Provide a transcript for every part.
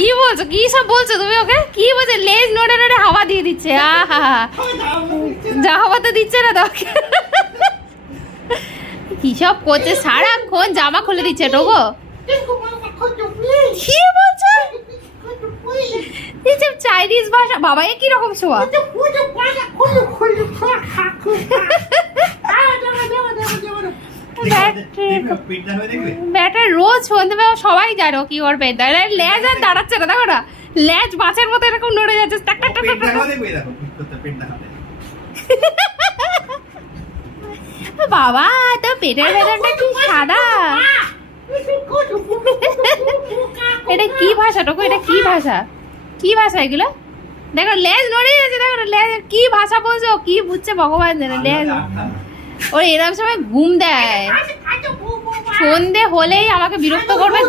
কি বলছো, কি সব বলছো তুমি ওকে? কি বলছে? লেজ নড়ে নড়ে হাওয়া দিয়ে দিচ্ছে। আহা, যা হাওয়া তো দিচ্ছে না তোকে। কি সব করছে, সারাক্ষণ জামা খুলে দিচ্ছে টোগো। কি বলছো? এইসব চাইনিজ ভাষা, বাবা এ কিরকম শোয়া? ব্যাটা রোজ সন্ধ্যেবেলা সবাই জানো কি করবে, লেজ আর দাঁড়াচ্ছে না, দেখো না লেজ মাছের মতো এরকম নড়ে যাচ্ছে। বাবা তো পেটের ভেতরটা কি সাদা। এটা কি ভাষা টোকো? এটা কি ভাষা? কি ভাষা এগুলো? দেখো লেজ নড়ে যাচ্ছে, দেখো লেজ। কি ভাষা বলছো? কি বুঝছে ভগবান জানে। লেজ ওর এরকম সময় ঘুম দেয়, সন্ধে হলেই আমাকে বিরক্ত করবে।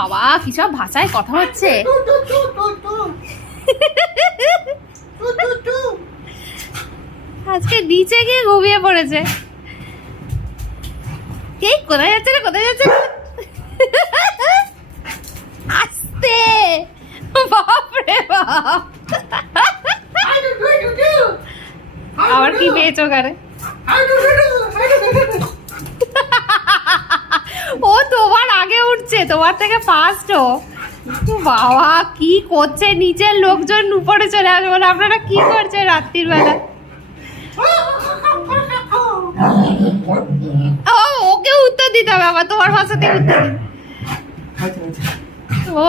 বাবা কি সব ভাষায় কথা হচ্ছে। আজকে নিচে গিয়ে ঘুমিয়ে পড়েছে। এই কোথায় যাচ্ছে রে, কোথায় যাচ্ছে? আস্তে, বাপরে বাপ। আবার কি পেয়েছো কারে? ও তোমার আগে উঠছে, তোমার থেকে ফার্স্ট ও। বাবা কি করছে, নিচের লোকজন উপরে চলে আসবে। বলে আপনারা কি করছে রাত্রির বেলা? ও ওকে উত্তর দিতে হবে, আবার তোমার ভাষাতে উত্তর দিতে। ও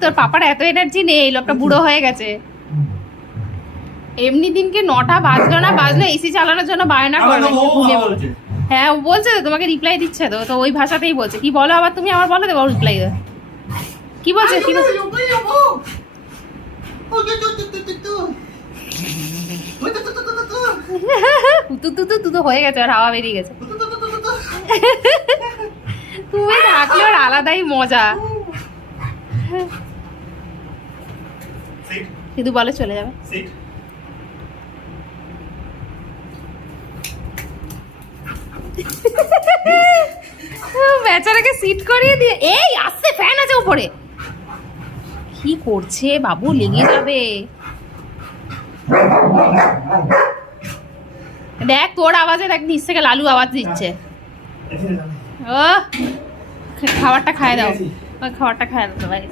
তোর পাপার এত এনার্জি নেই, লোকটা বুড়ো হয়ে গেছে। এমনি দিনকে 9টা বাজলো না, বাজলো এসি চালানোর জন্য বায়না করবে। হ্যাঁ ও বলছে তো, তোমাকে রিপ্লাই দিচ্ছে তো, তো ওই ভাষাতেই বলছে। কি বলো আবার তুমি? আমার বলো দেবো রিপ্লাই দেবে। কি বলছে? কি বলছে? তু হয়ে গেছে, আর হাওয়া বেরিয়ে গেছে। তুমি থাকলে ওর আলাদাই মজা। শুধু বলে চলে যাবে। বেচারাকে সিট করিয়ে দিয়ে, এই আসছে, ফ্যান আছে উপরে। কি করছে বাবু? লেগে যাবে। দেখ তোর আওয়াজে দেখ নিচ থেকে লালু আওয়াজ দিচ্ছে। ও খাবারটা খায় দাও, খাবারটা খায় দাও ভাই।